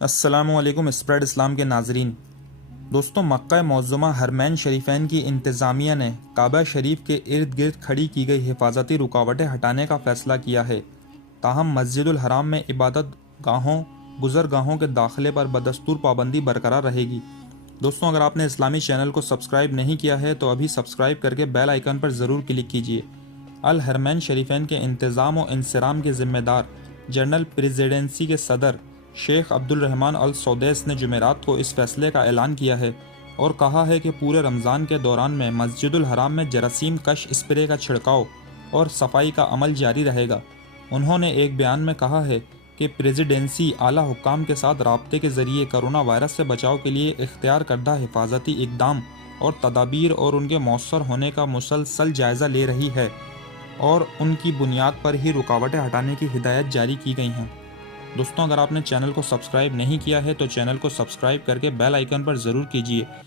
السلام علیکم اسپریڈ اسلام کے ناظرین۔ دوستوں، مکہ معظمہ حرمین شریفین کی انتظامیہ نے کعبہ شریف کے ارد گرد کھڑی کی گئی حفاظتی رکاوٹیں ہٹانے کا فیصلہ کیا ہے، تاہم مسجد الحرام میں عبادت گاہوں گزرگاہوں کے داخلے پر بدستور پابندی برقرار رہے گی۔ دوستوں، اگر آپ نے اسلامی چینل کو سبسکرائب نہیں کیا ہے تو ابھی سبسکرائب کر کے بیل آئیکن پر ضرور کلک کیجیے۔ الحرمین شریفین کے انتظام و انصرام کے ذمہ دار جنرل پریزیڈنسی کے صدر شیخ عبد الرحمن السودیس نے جمعرات کو اس فیصلے کا اعلان کیا ہے اور کہا ہے کہ پورے رمضان کے دوران میں مسجد الحرام میں جراثیم کش اسپرے کا چھڑکاؤ اور صفائی کا عمل جاری رہے گا۔ انہوں نے ایک بیان میں کہا ہے کہ پریزیڈنسی اعلیٰ حکام کے ساتھ رابطے کے ذریعے کرونا وائرس سے بچاؤ کے لیے اختیار کردہ حفاظتی اقدام اور تدابیر اور ان کے مؤثر ہونے کا مسلسل جائزہ لے رہی ہے اور ان کی بنیاد پر ہی رکاوٹیں ہٹانے کی ہدایت جاری کی گئی ہیں۔ دوستوں، اگر آپ نے چینل کو سبسکرائب نہیں کیا ہے تو چینل کو سبسکرائب کر کے بیل آئیکن پر ضرور کیجیے